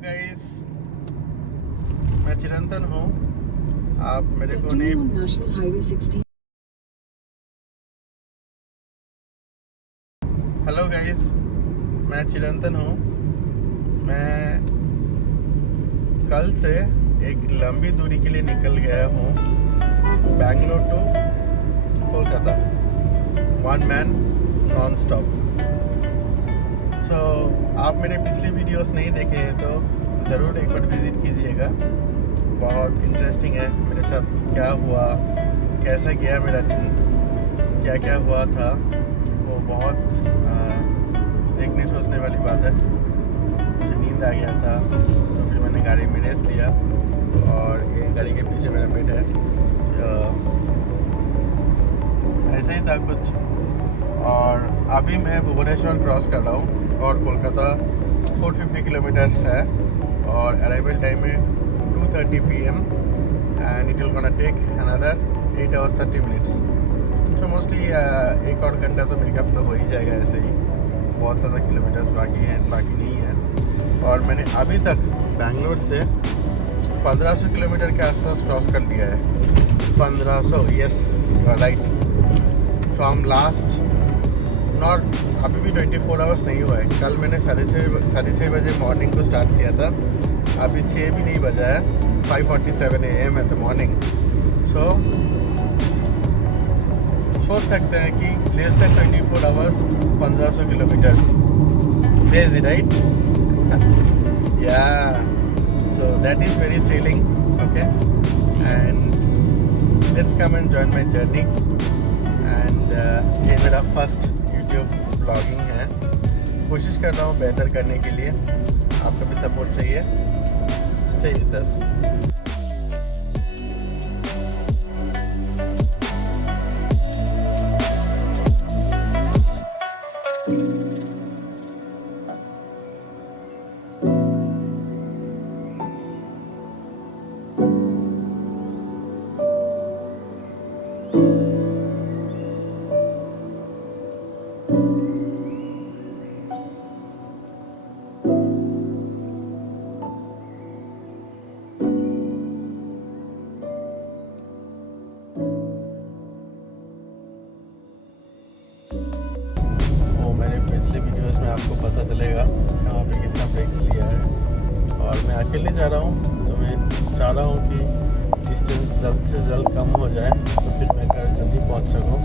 Guys, मैं चिरंतन हूँ। आप मेरे को नहीं। National highway 16। हेलो गाइस, मैं चिरंतन हूँ। मैं कल से एक लंबी दूरी के लिए निकल गया हूँ, Bangalore to Kolkata, one man non stop. So आप मेरे पिछली वीडियोस नहीं देखे हैं तो ज़रूर एक बार विज़िट कीजिएगा। बहुत इंटरेस्टिंग है मेरे साथ क्या हुआ, कैसा गया मेरा दिन, क्या क्या हुआ था, वो बहुत देखने सोचने वाली बात है। मुझे नींद आ गया था तो फिर मैंने गाड़ी में रेस्ट लिया और ये गाड़ी के पीछे मेरा बेड है। ऐसा ही था कुछ। और अभी मैं भुवनेश्वर क्रॉस कर रहा हूँ और कोलकाता 450 किलोमीटर्स है और अराइवल टाइम है 2:30 PM and it will gonna take another 8 hours 30 minutes। तो मोस्टली 1 और घंटा तो मेकअप तो हो ही जाएगा। ऐसे ही बहुत ज़्यादा किलोमीटर्स बाकी नहीं है। और मैंने अभी तक बैंगलोर से 1500 किलोमीटर के आसपास क्रॉस कर लिया है। 1500, yes right, from last not अभी भी 24 आवर्स नहीं हुआ है। कल मैंने 6:30 बजे मॉर्निंग को स्टार्ट किया था, अभी 6 भी नहीं बजा है, 5:47 AM है द मॉर्निंग। सो सोच सकते हैं कि less than 24 hours 1500 kilometre, crazy right? या so that is very thrilling. Okay, and let's come and join my journey. And ये मेरा फर्स्ट ब्लॉगिंग है। कोशिश कर रहा हूँ बेहतर करने के लिए, आपका भी सपोर्ट चाहिए। Stay with us. आपको पता चलेगा कहाँ पे कितना ब्रेक लिया है। और मैं अकेले जा रहा हूँ तो मैं चाह रहा हूँ कि डिस्टेंस जल्द से जल्द कम हो जाए तो फिर मैं घर जल्दी पहुँच सकूँ,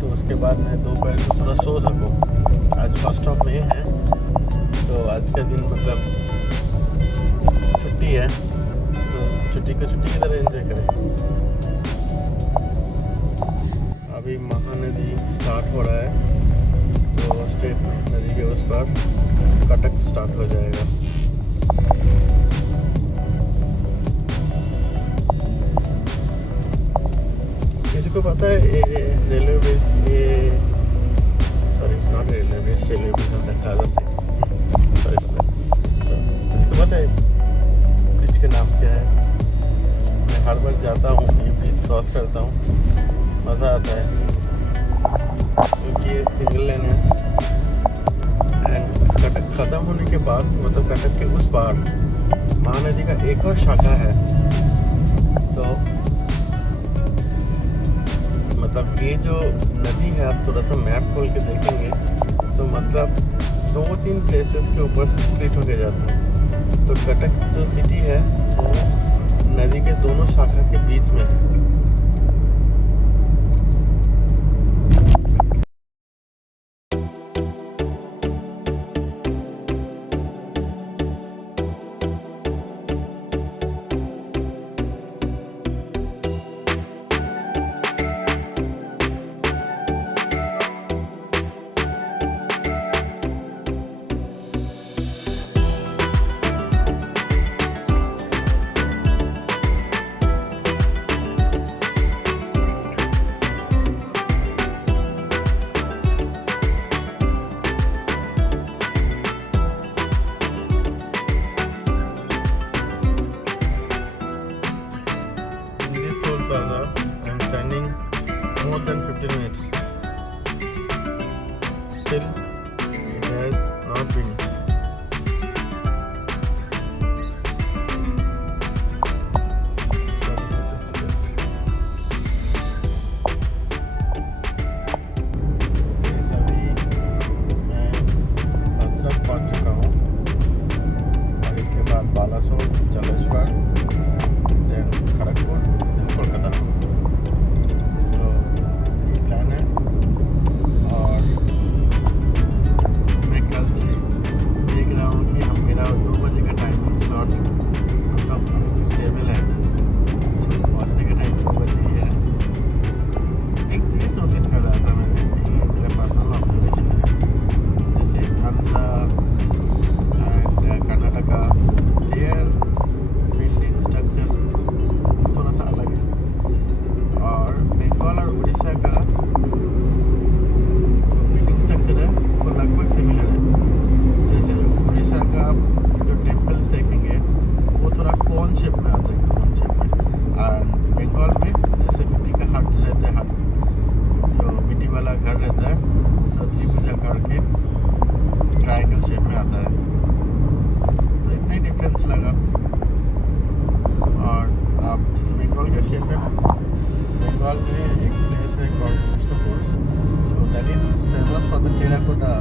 तो उसके बाद मैं दोपहर को थोड़ा सो सकूँ। आज फर्स्ट स्टॉप में है तो आज का दिन मतलब छुट्टी है, तो छुट्टी को छुट्टी की तरह एंजॉय करें। अभी महानदी स्टार्ट हो रहा है तो स्ट्रेट नदी के उस पर कटक स्टार्ट हो जाएगा। किसी को पता है ये रेलवे ब्रिज, ये sorry it's not railway bridge, railway bridge of the सादा से, सॉरी किसी को पता है ब्रिज के नाम क्या है? मैं हर बार जाता हूँ ये ब्रिज क्रॉस करता हूँ, मज़ा आता है क्योंकि ये सिंगल लेन है। एंड कटक ख़त्म होने के बाद मतलब कटक के उस पार महानदी का एक और शाखा है। तो मतलब ये जो नदी है, आप थोड़ा सा मैप खोल के देखेंगे तो मतलब 2-3 प्लेसेस के ऊपर से स्प्लिट होके जाता है। तो कटक जो सिटी है वो नदी के दोनों शाखा के बीच में है। More than 15 minutes. Still, it has not been करके ट्रायंगल शेप में आता है। तो इतना ही डिफरेंस लगा। और आप जैसे बंगाल का शेप है ना, बंगाल में एक प्लेस है called Vishnupur, so that is famous for the terracotta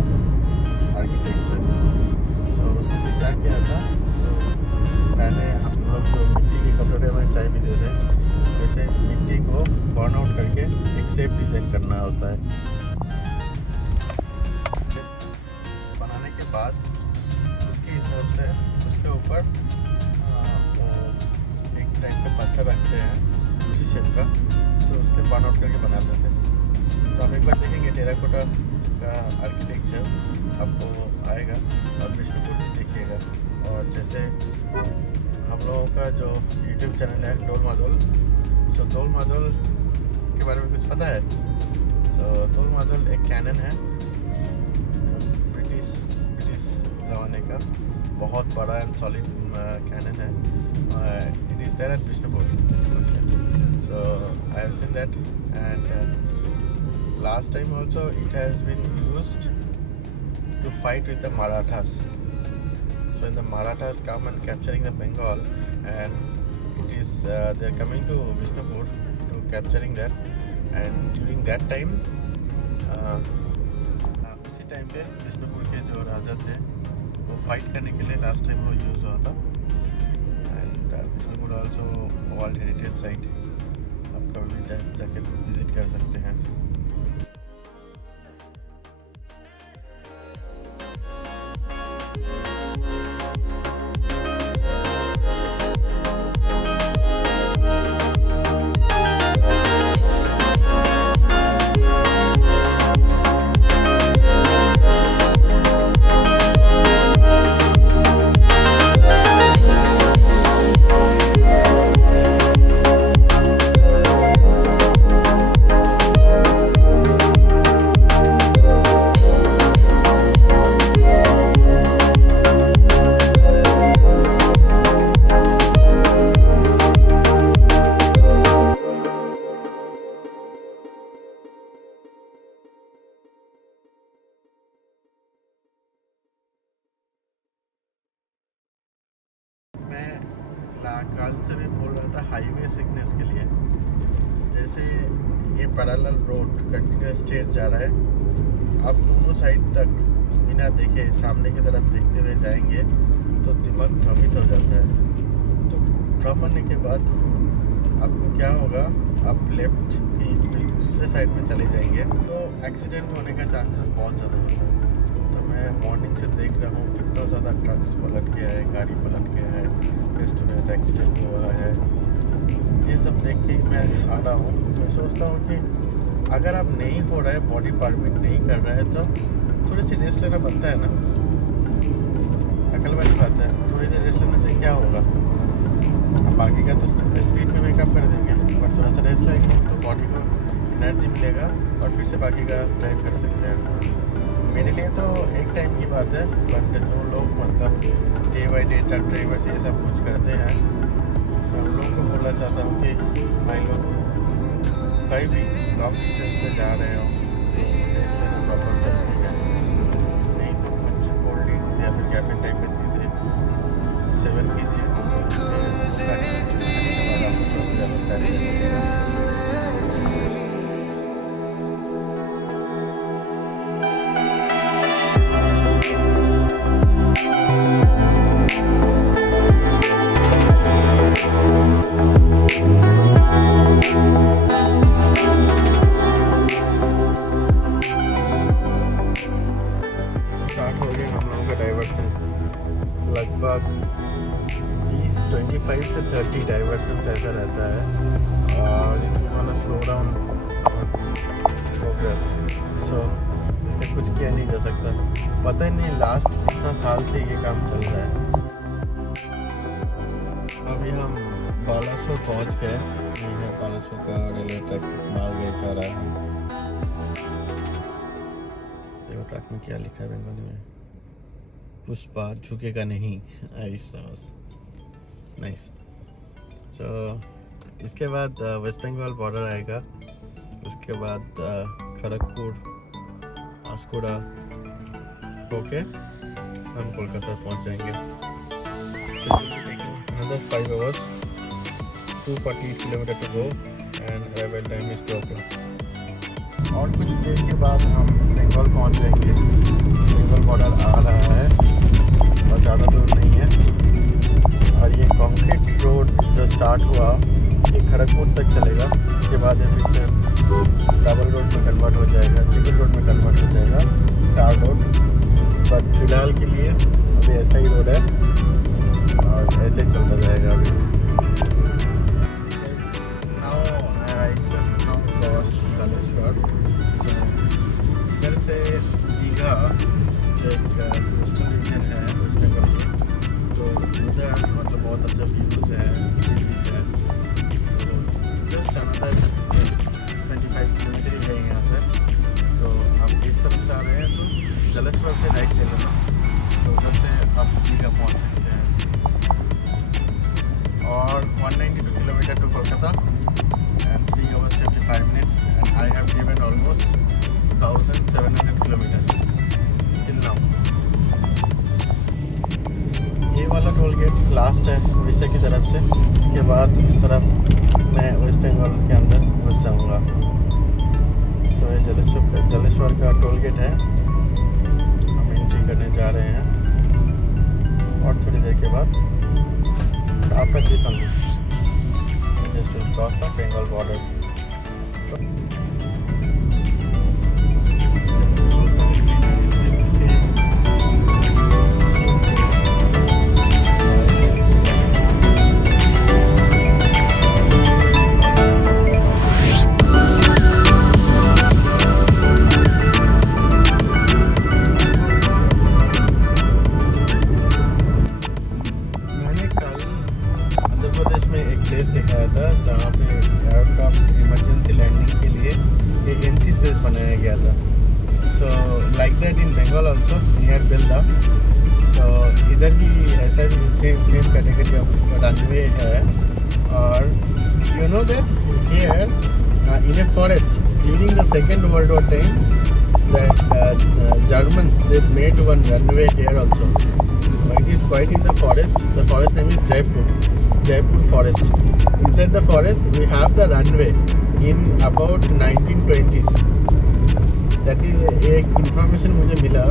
architecture. So उसमें से क्या किया था, तो पहले हम लोग जो मिट्टी के कटोरे में चाय पीते थे, जैसे मिट्टी को बर्न आउट करके एक शेप डिजाइन करना होता है। बनाने के बाद उसके हिसाब से उसके ऊपर एक टाइप का पत्थर रखते हैं उसी शेप का, तो उसके बर्न आउट करके बनाते थे। तो आप एक बार देखेंगे टेराकोटा का आर्किटेक्चर आपको आएगा, और विष्णुपुर भी देखिएगा। और जैसे हम लोगों का जो यूट्यूब चैनल है डोल मादोल, सो डोल मादोल के बारे में कुछ पता है? सो डोल मादोल एक कैनन है, ब्रिटिश ज़माने का बहुत बड़ा एंड सॉलिड कैनन है। It is there at Vishnupur. So I have seen that, and last time also it has been used to fight with the Marathas. So when the Marathas come and capturing the Bengal, and it is they are coming to Vishnupur to capturing that, and during that time उसी time पे विष्णुपुर के जो राजा थे वो fight करने के लिए last time वो यूज़ हुआ था। And Vishnupur also world heritage site, आप कभी भी जाके विजिट कर सकते हैं। कल से भी बोल रहा था हाईवे सिकनेस के लिए। जैसे ये पैरेलल रोड कंटिन्यूस स्ट्रेट जा रहा है, आप दोनों साइड तक बिना देखे सामने की तरफ देखते हुए जाएंगे तो दिमाग भ्रमित हो जाता है। तो भ्रम होने के बाद आपको क्या होगा, आप लेफ्ट की दूसरे साइड में चले जाएंगे तो एक्सीडेंट होने का चांसेस बहुत ज़्यादा होता है। तो मैं मॉर्निंग से देख रहा हूँ कितना ज़्यादा ट्रक्स पलट गया है, गाड़ी पलट गया है, फेस टू फेस एक्सीडेंट हुआ है। ये सब देख के मैं आ रहा हूँ। मैं सोचता हूँ कि अगर आप नहीं हो रहा है, बॉडी परमिट नहीं कर रहा है, तो थोड़ी सी रेस्ट लेना बनता है ना। अकल वाली बात है, थोड़ी देर रेस्ट लेने से क्या होगा, अब बाकी का तो स्पीड में मेकअप कर देंगे, पर थोड़ा सा रेस्ट लेंगे तो बॉडी को एनर्जी मिलेगा और फिर से बाकी का ड्राइव कर सकते हैं। मेरे लिए तो एक टाइम की बात है, बट जो लोग मतलब day by day truck drivers ये सब कुछ करते हैं, मैं उन लोगों को बोलना चाहता हूँ कि भाई लोग कहीं भी लॉन्ग डिस्टेंस पे जा रहे हो प्रॉपर तरीके नहीं तो कुछ कोल्ड ड्रिंक्स या फिर कैफे टाइप की चीज़ें सेवन कीजिए। लगभग 25 से 30 डाइवर्सन ऐसा रहता है और इनको वाला स्लो डाउन प्रोग्रेस। सो इसका कुछ किया नहीं जा सकता। पता ही नहीं लास्ट कितना साल से ये काम चल रहा है। अभी हम बालासोर पहुंच गए। ये है बालासोर का रेलवे ट्रैक मालगाड़ी जा रहा है। देखो ट्रैक में क्या लिखा है बंगाली में, पुष्पा झुकेगा नहीं। नाइस। तो इसके बाद वेस्ट बंगाल बॉर्डर आएगा, उसके बाद खड़गपुर, आसकोड़ा, होके हम कोलकाता पहुंच जाएंगे। Another 5 hours, 240 kilometre to go and arrival time is 2 o'clock। और कुछ देर के बाद हम बंगाल पहुंच जाएंगे। बंगाल बॉर्डर आ रहा है और ज़्यादा दूर नहीं है। और ये कंक्रीट रोड जो स्टार्ट हुआ ये खड़गपुर तक चलेगा, उसके बाद ये फिर से डबल रोड में कन्वर्ट हो जाएगा, ट्रिपल रोड में कन्वर्ट हो जाएगा, टार रोड। बट फिलहाल के लिए अभी ऐसा ही रोड है और ऐसे ही चलता जाएगा अभी। इधर से दीघा एक कोस्टल रीजन है वेस्ट बंगाल में, तो उधर मतलब बहुत अच्छा व्यूज़ है, बीच है। तो जस्ट अनदर 25 किलोमीटर ही है यहाँ से। तो आप इस तरफ से आ रहे हैं तो जलेश्वर से राइट ले लेना, तो उधर से आप दीघा पहुँच सकते हैं। और 192 kilometre to Kolkata and 3 hours 55 minutes and I have driven almost 1700 kilometers till now। ये वाला टोल गेट लास्ट है उड़ीसा की तरफ से, इसके बाद इस तरफ मैं वेस्ट बंगाल के अंदर घुस जाऊँगा। तो ये जलेश्वर का टोल गेट है, हम एंट्री करने जा रहे हैं और थोड़ी देर के बाद after this only just will cross the Bengal border. Place दिखाया था जहाँ पे एयरक्राफ्ट इमरजेंसी लैंडिंग के लिए ये एम्प्टी स्पेस बनाया गया था। So like that in Bengal also near Belda. So इधर भी ऐसा भी सेम कैटेगरी ऑफ रनवे है। और you know that here in a forest during the second world war time that Germans they made one runway here also. It is quite in the forest. The forest name is Jaipur forest. Inside the forest we have the runway in about 1920s. That is एक information मुझे मिला,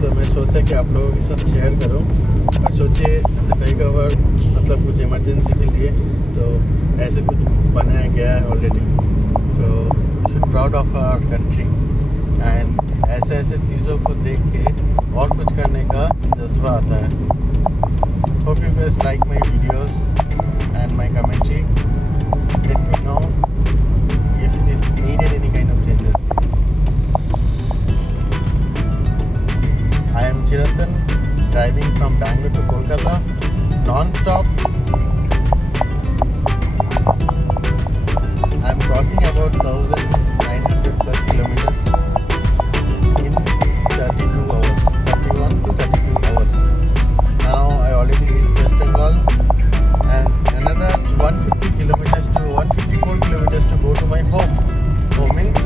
तो मैं सोचा कि आप लोगों के साथ शेयर करूं। और सोचे कई कवर मतलब कुछ इमरजेंसी के लिए तो ऐसे कुछ बनाया गया है ऑलरेडी। तो should proud of our country and ऐसे चीज़ों को देख के और कुछ करने का जज्बा आता है। Hope you guys like my videos and my commentary. Let me know if it is needed any kind of changes. I am Chirantan, driving from Bangalore to Kolkata non-stop. I am crossing about 1900 plus kilometers in 32 hours, 31 to 32 hours. Now I already reached West Bengal and another 150 kilometers to 154 kilometers to go to my home. Home means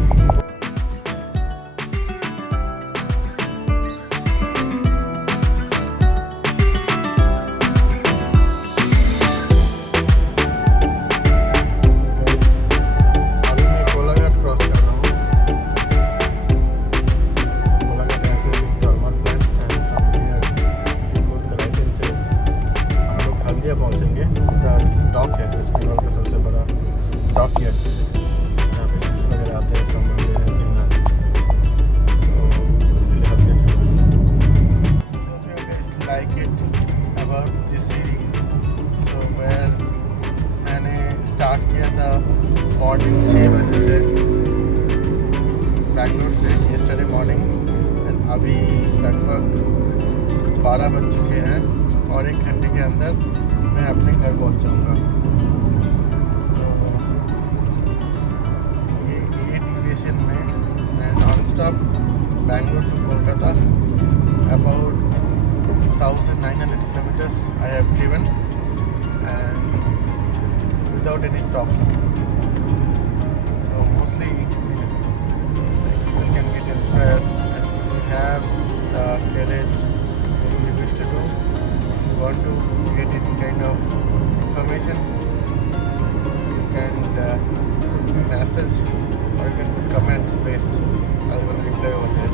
अभी मैं Kolaghat cross कर रहा हूँ। कोलाघाट ऐसे thermal plant है from here if you go to the right hand side हम लोग हल्दिया पहुँचेंगे। डॉक है वेस्ट बंगाल का सबसे बड़ा डॉक है, यहाँ पे फिश वगैरह आते हैं, सामान ले रहे थे ना, तो उसके लिए हल्दिया फेमस है। Hope you guys like it about this series. So where मैंने स्टार्ट किया था मॉर्निंग 6 बजे से बैंगलोर से yesterday morning एंड अभी लगभग 12 बज चुके हैं और 1 घंटे के अंदर मैं अपने घर पहुंच जाऊंगा। तो ये ड्यूरेशन में मैं non stop Bangalore to Kolkata about 1900 kilometers I have driven and without any stops. So mostly people can get inspired and if you have carriage you wish to do. If you want to get any kind of information, you can put me message or you can put comments based. I will reply over there.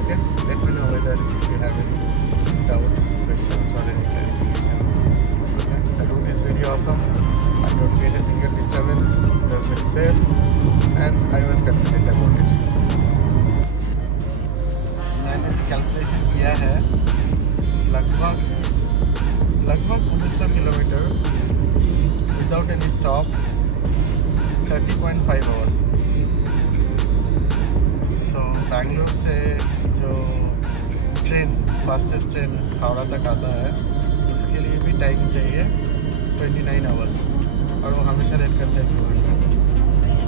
Okay, let me know whether if you have any doubts, questions or any clarification. Okay, the route is really awesome. I don't get a single disturbance. It was very safe and I was confident about it. मैंने calculation किया है लगभग 1900 kilometre without any stop 30.5 hours. तो बैंगलोर से जो train fastest train Howrah तक आता है उसके लिए भी टाइम चाहिए 29 आवर्स और वो हमेशा रेट करते हैं 2 घंटा.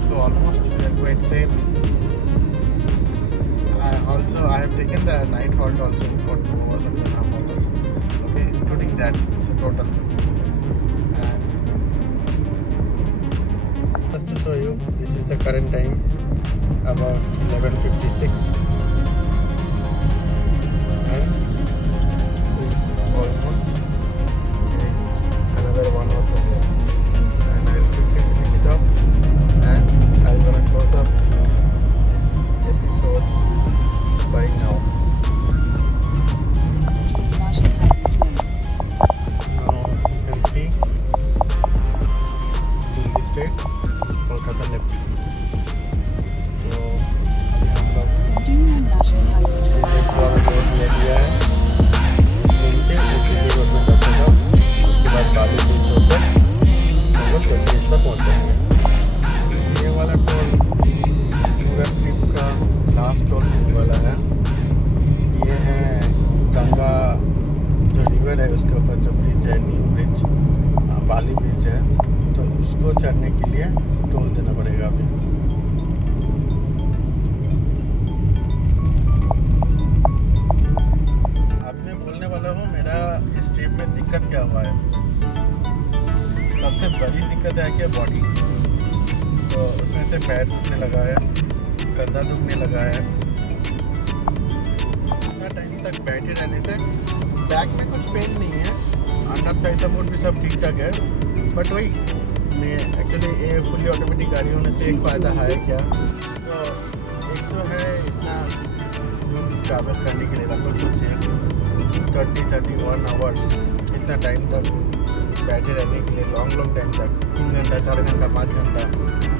तो almost we are quite same. Also, I have taken the night halt also for 2 hours and 2.5 hours. Okay, including that, so total. And just to show you, this is the current time, about 11:56, and we almost reached another 1 hour from here. And I'll quickly finish it up, and I'm gonna close up this episode by now. Now you can see Delhi State, Kolkata left. So अभी हम लोग road ले लिया है. नीचे road में टचेगा, उसके बाद बालू बीच होकर हम लोग चौथी पर पहुँच जाएंगे. ये वाला टोल पूरा ट्रिप का लास्ट टोल होने वाला है. ये है गंगा जो रिवर है उसके ऊपर जो ब्रिज है, न्यू ब्रिज, बाली ब्रिज है, तो उसको चढ़ने के लिए टोल देना पड़ेगा. अभी मैं बोलने वाला हूँ मेरा इस ट्रिप में दिक्कत क्या हुआ है. सबसे बड़ी दिक्कत है कि बॉडी, तो उसमें से पैर दुखने लगा है, कंधा दुखने लगा है. इतना टाइम तक बैठे रहने से बैक में कुछ पेन नहीं है, अंडर थाई सपोर्ट भी सब ठीक ठाक है. बट वही मैं एक्चुअली ये फुली ऑटोमेटिक गाड़ी होने से एक फ़ायदा है क्या, तो एक तो है इतना दूर ट्रैवल करने के लिए लगभग सोचिए 30-31 आवर्स इतना टाइम तक बैठे रहने के लिए, लॉन्ग टाइम तक 3 घंटा 4 घंटा 5 घंटा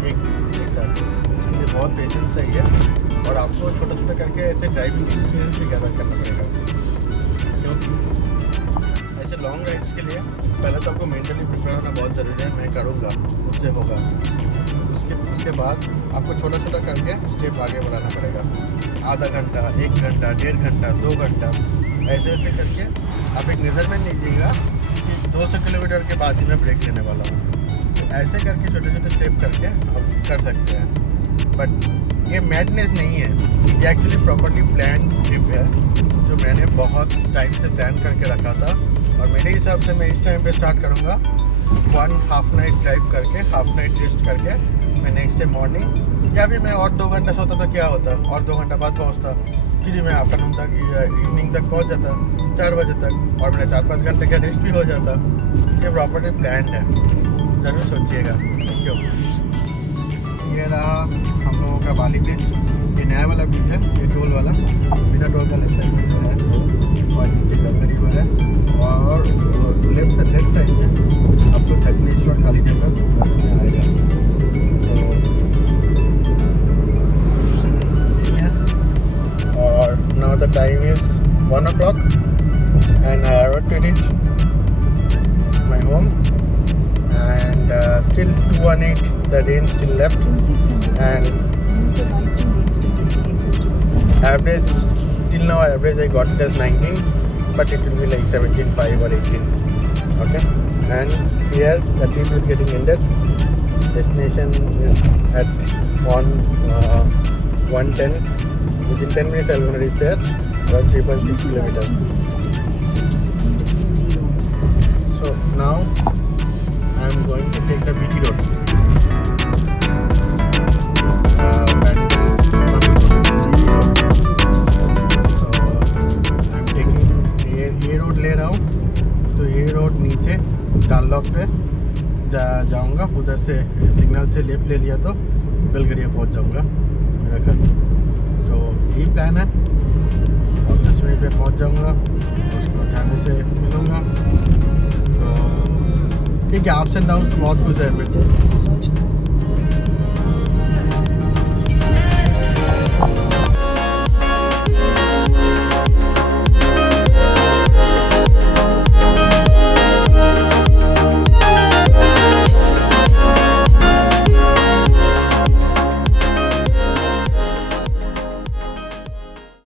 एक साथ. इसके लिए बहुत पेशेंस चाहिए और आपको छोटा छोटा करके ऐसे ड्राइविंग एक्सपीरियंस भी गैदर करना पड़ेगा. क्योंकि ऐसे लॉन्ग राइड्स के लिए पहले तो आपको मेंटली प्रिपेयर होना बहुत ज़रूरी है. मैं करूँगा, मुझसे होगा. उसके बाद आपको छोटा छोटा करके स्टेप आगे बढ़ाना पड़ेगा. आधा घंटा, 1 घंटा, 1.5 घंटा, 2 घंटा, ऐसे करके आप एक मेजरमेंट लीजिएगा कि 200 किलोमीटर के बाद ही मैं ब्रेक लेने वाला हूँ. तो ऐसे करके छोटे छोटे स्टेप करके आप कर सकते हैं. बट ये मैडनेस नहीं है, ये एक्चुअली प्रॉपर्ली प्लान ट्रिप है जो मैंने बहुत टाइम से प्लान करके रखा था. और मेरे हिसाब से मैं इस टाइम पे स्टार्ट करूँगा 1 हाफ नाइट ड्राइव करके, हाफ नाइट रेस्ट करके मैं नेक्स्ट डे मॉर्निंग, या फिर मैं और 2 घंटा सोता तो क्या होता, और 2 घंटा बाद पहुँचता, फिर मैं आफ्टरनून तक इवनिंग तक पहुँच जाता 4 बजे तक, और मेरा 4-5 घंटे का रेस्ट भी हो जाता. ये प्रॉपर्टी प्लान है, ज़रूर सोचिएगा. क्यों ये रहा हम लोगों का बाली ब्रिज. ये नया वाला ब्रिज है, ये टोल वाला, बिना टोल का लेफ्ट साइड में जो है, और नीचे गंगा रिवर है. और लेफ्ट साइड में आपको धकनेश्वर खाली टेम्पल बस में आएगा. तो और now the time is 1 o'clock and I have to reach my home, and still 218, the rain still left, and average till now I got it as 19, but it will be like 17.5 or 18. Okay, and here the trip is getting ended. Destination is at 1:10. Within 10 minutes I'm going to reach there, around 3.6 kilometers. So now I'm going to take the BT road. So से signal से left ले लिया तो बेलगड़िया पहुंच जाऊंगा मेरा घर। तो यही प्लान है, और 10 मिनट में पहुंच जाऊंगा, उसको जाने से मिलूंगा। तो ठीक है, अप्स एंड डाउन बहुत कुछ है।